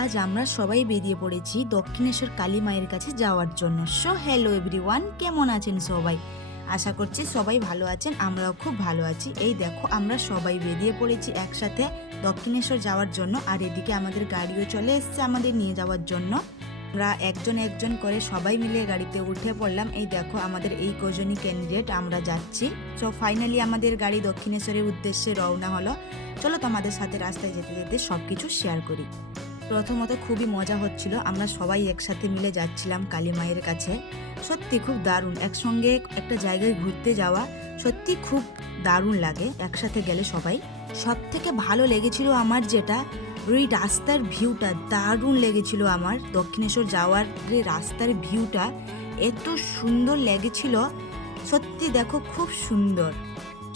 আজ আমরা সবাই বেরিয়ে পড়েছি দক্ষিণেশ্বর কালী মায়ের কাছে যাওয়ার জন্য। সো হ্যালো এভরিওয়ান কেমন আছেন সবাই? আশা করছি সবাই ভালো আছেন, আমরাও খুব ভালো আছি। এই দেখো, আমরা সবাই বেরিয়ে পড়েছি একসাথে দক্ষিণেশ্বর যাওয়ার জন্য, আর এদিকে আমাদের গাড়িও চলে এসছে আমাদের নিয়ে যাওয়ার জন্য। আমরা একজন একজন করে সবাই মিলে গাড়িতে উঠে পড়লাম। এই দেখো, আমাদের এই কজনই ক্যান্ডিডেট আমরা যাচ্ছি। সো ফাইনালি আমাদের গাড়ি দক্ষিণেশ্বরের উদ্দেশ্যে রওনা হলো। চলো তোমাদের সাথে রাস্তায় যেতে যেতে সব কিছু শেয়ার করি। প্রথমত খুবই মজা হচ্ছিল। আমরা সবাই একসাথে মিলে যাচ্ছিলাম কালী মায়ের কাছে। সত্যি খুব দারুণ। একসঙ্গে একটা জায়গায় ঘুরতে যাওয়া সত্যি খুব দারুণ লাগে। একসাথে গেলে সবাই। সব থেকে ভালো লেগেছিল আমার যেটা ওই রাস্তার ভিউটা দারুণ লেগেছিল আমার। দক্ষিণেশ্বর যাওয়ার যে রাস্তার ভিউটা এত সুন্দর লেগেছিল। সত্যি দেখো, খুব সুন্দর।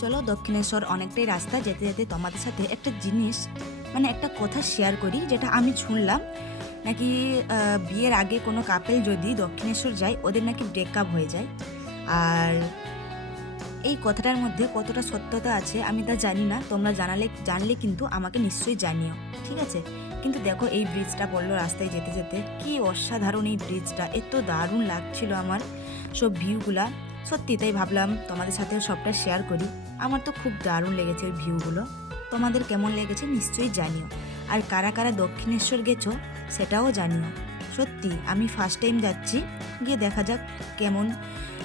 চলো দক্ষিণেশ্বর অনেকটাই রাস্তা যেতে যেতে তোমাদের সাথে একটা জিনিস মানে একটা কথা শেয়ার করি যেটা আমি শুনলাম। নাকি বিয়ের আগে কোনো কাপেল যদি দক্ষিণেশ্বর যায়, ওদের নাকি ব্রেকআপ হয়ে যায়। আর এই কথাটার মধ্যে কতটা সত্যতা আছে আমি তা জানি না। তোমরা জানালে, জানলে কিন্তু আমাকে নিশ্চয়ই জানিও, ঠিক আছে? কিন্তু দেখো এই ব্রিজটা পড়ল রাস্তায় যেতে যেতে। কি অসাধারণ এই ব্রিজটা এত দারুণ লাগছিল আমার সব ভিউগুলা সত্যি তাই ভাবলাম তোমাদের সাথে সবটা শেয়ার করি। আমার তো খুব দারুণ লেগেছে ওই ভিউগুলো। তোমাদের কেমন লেগেছে নিশ্চয়ই জানিও। আর কারা কারা দক্ষিণেশ্বর গেছো সেটাও জানিও। সত্যি, আমি ফার্স্ট টাইম যাচ্ছি। গিয়ে দেখা যাক কেমন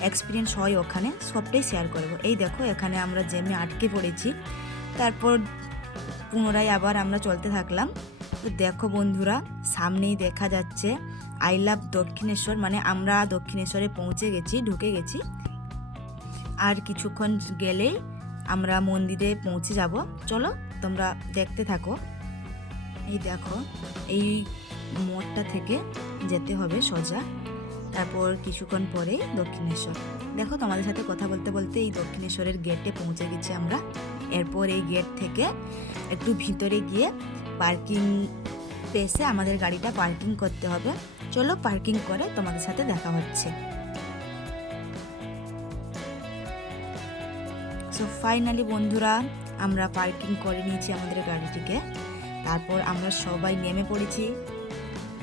এক্সপিরিয়েন্স হয় ওখানে। সবটাই শেয়ার করব। এই দেখো, এখানে আমরা জেমে আটকে পড়েছি। তারপর পুনরায় আবার আমরা চলতে থাকলাম। তো দেখো বন্ধুরা, সামনেই দেখা যাচ্ছে আই লাভ দক্ষিণেশ্বর। মানে আমরা দক্ষিণেশ্বরে পৌঁছে গেছি, ঢুকে গেছি। আর কিছুক্ষণ গেলেই আমরা মন্দিরে পৌঁছে যাব। চলো, তোমরা দেখতে থাকো। এই দেখো, এই মোড়টা থেকে যেতে হবে সোজা। তারপর কিছুক্ষণ পরে দক্ষিণেশ্বর। দেখো, তোমাদের সাথে কথা বলতে বলতে এই দক্ষিণেশ্বরের গেটে পৌঁছে গেছি আমরা। এরপর এই গেট থেকে একটু ভিতরে গিয়ে পার্কিং প্লেসে আমাদের গাড়িটা পার্কিং করতে হবে। চলো পার্কিং করে তোমাদের সাথে দেখা হচ্ছে। সো ফাইনালি বন্ধুরা, আমরা পার্কিং করে নিয়েছি আমাদের গাড়িটিকে। তারপর আমরা সবাই নেমে পড়েছি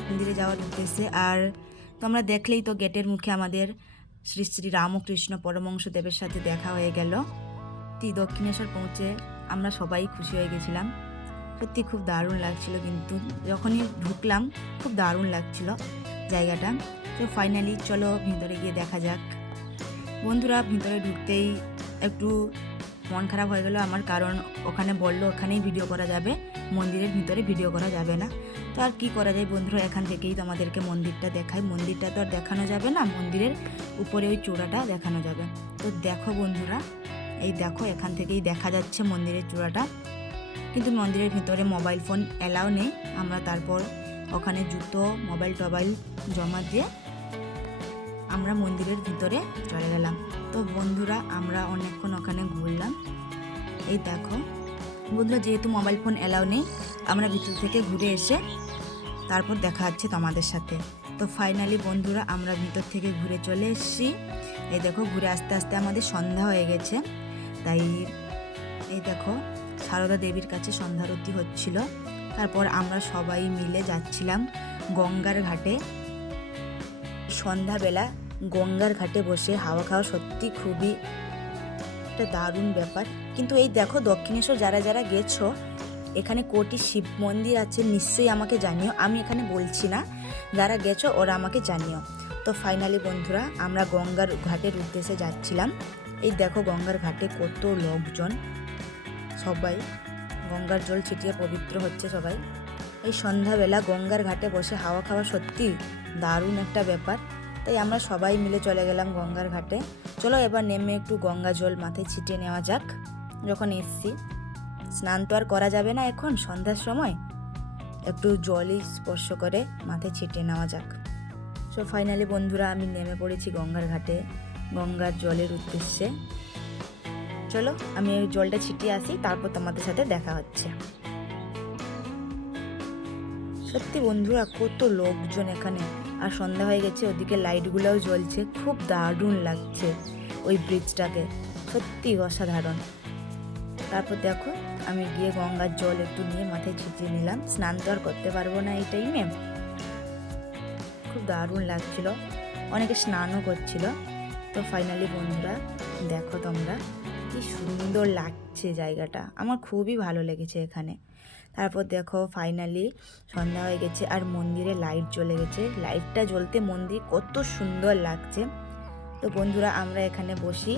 মন্দিরে যাওয়ার উদ্দেশ্যে। আর তোমরা দেখলেই তো গেটের মুখে আমাদের শ্রী শ্রী রামকৃষ্ণ পরমংশ দেবের সাথে দেখা হয়ে গেল। তি দক্ষিণেশ্বর পৌঁছে আমরা সবাই খুশি হয়ে গেছিলাম। সত্যি খুব দারুণ লাগছিল কিন্তু, যখনই ঢুকলাম, খুব দারুণ লাগছিল জায়গাটা। তো ফাইনালি চলো ভিতরে গিয়ে দেখা যাক। বন্ধুরা, ভিতরে ঢুকতেই একটু মন খারাপ হয়ে গেল আমার কারণ ওখানে বলল, ওখানেই ভিডিও করা যাবে। মন্দিরের ভিতরে ভিডিও করা যাবে না। তো আর কী করা যায় বন্ধুরা? এখান থেকেই তোমাদেরকে মন্দিরটা দেখাই। মন্দিরটা তো আর দেখানো যাবে না, মন্দিরের উপরে ওই চূড়াটা দেখানো যাবে। তো দেখো বন্ধুরা, এই দেখো, এখান থেকেই দেখা যাচ্ছে মন্দিরের চূড়াটা। কিন্তু মন্দিরের ভিতরে মোবাইল ফোন এলাও নেই। আমরা তারপর ওখানে জুতো মোবাইল টোবাইল জমা দিয়ে আমরা মন্দিরের ভিতরে চলে গেলাম। তো বন্ধুরা, আমরা অনেকক্ষণ ওখানে ঘুরলাম। এই দেখো, বন্ধুরা, যেহেতু মোবাইল ফোন এলাও নেই, আমরা ভিতর থেকে ঘুরে এসে তারপর দেখা যাচ্ছে তোমাদের সাথে। তো ফাইনালি বন্ধুরা, আমরা ভিতর থেকে ঘুরে চলে এসেছি। এই দেখো, ঘুরে আস্তে আস্তে আমাদের সন্ধ্যা হয়ে গেছে। তাই এই দেখো, সারদা দেবীর কাছে সন্ধ্যারতি হচ্ছিল। তারপর আমরা সবাই মিলে যাচ্ছিলাম গঙ্গার ঘাটে। সন্ধ্যাবেলা গঙ্গার ঘাটে বসে হাওয়া খাওয়া সত্যি খুবই একটা দারুণ ব্যাপার। কিন্তু এই দেখো দক্ষিণেশ্বর যারা যারা গেছো, এখানে কোটি শিব মন্দির আছে, নিশ্চয়ই আমাকে জানিও। আমি এখানে বলছি না, যারা গেছো ওরা আমাকে জানিও। তো ফাইনালি বন্ধুরা, আমরা গঙ্গার ঘাটের উদ্দেশ্যে যাচ্ছিলাম। এই দেখো গঙ্গার ঘাটে কত লোকজন, সবাই। গঙ্গার জল ছিটিয়ে পবিত্র হচ্ছে সবাই। এই সন্ধ্যাবেলা গঙ্গার ঘাটে বসে হাওয়া খাওয়া সত্যি দারুণ একটা ব্যাপার। তাই আমরা সবাই মিলে চলে গেলাম গঙ্গার ঘাটে। চলো এবার নেমে একটু গঙ্গা জল মাথায় ছিটিয়ে নেওয়া যাক। যখন এসছি, স্নান তো আর করা যাবে না এখন, সন্ধ্যার সময়। একটু জলই স্পর্শ করে মাথায় ছিটিয়ে নেওয়া যাক। সো ফাইনালি বন্ধুরা, আমি নেমে পড়েছি গঙ্গার ঘাটে, গঙ্গার জলের উদ্দেশ্যে। চলো, আমি ওই জলটা ছিটিয়ে আসি, তারপর তোমাদের সাথে দেখা হচ্ছে। সত্যি বন্ধুরা, কত লোকজন এখানে। আর সন্ধ্যা হয়ে গেছে, ওদিকে লাইটগুলোও জ্বলছে, খুব দারুণ লাগছে ওই ব্রিজটাকে সত্যি অসাধারণ। তারপর দেখো, আমি গিয়ে গঙ্গার জল একটু নিয়ে মাথায় ছিটিয়ে নিলাম। স্নান তো আর করতে পারব না এই টাইমে খুব দারুণ লাগছিল। অনেকে স্নানও করছিল। তো ফাইনালি বন্ধুরা, দেখো তোমরা কি সুন্দর লাগছে জায়গাটা। আমার খুবই ভালো লেগেছে এখানে। তারপর দেখো ফাইনালি সন্ধ্যা হয়ে গেছে আর মন্দিরে লাইট জ্বলে গেছে। লাইটটা জ্বলতে মন্দির কত সুন্দর লাগছে। তো বন্ধুরা, আমরা এখানে বসি।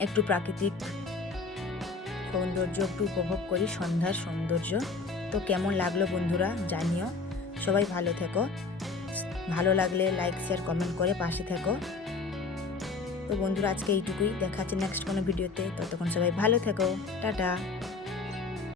একটু প্রাকৃতিক সৌন্দর্য একটু উপভোগ করি, সন্ধ্যার সৌন্দর্য। তো কেমন লাগল বন্ধুরা, জানিও। সবাই ভালো থেকো। ভালো লাগলে লাইক শেয়ার কমেন্ট করে পাশে থেকো। তো বন্ধুরা আজকে এইটুকুই। দেখা হচ্ছে নেক্সট কোনো ভিডিওতে। ততক্ষণ সবাই ভালো থেকো। টাটা।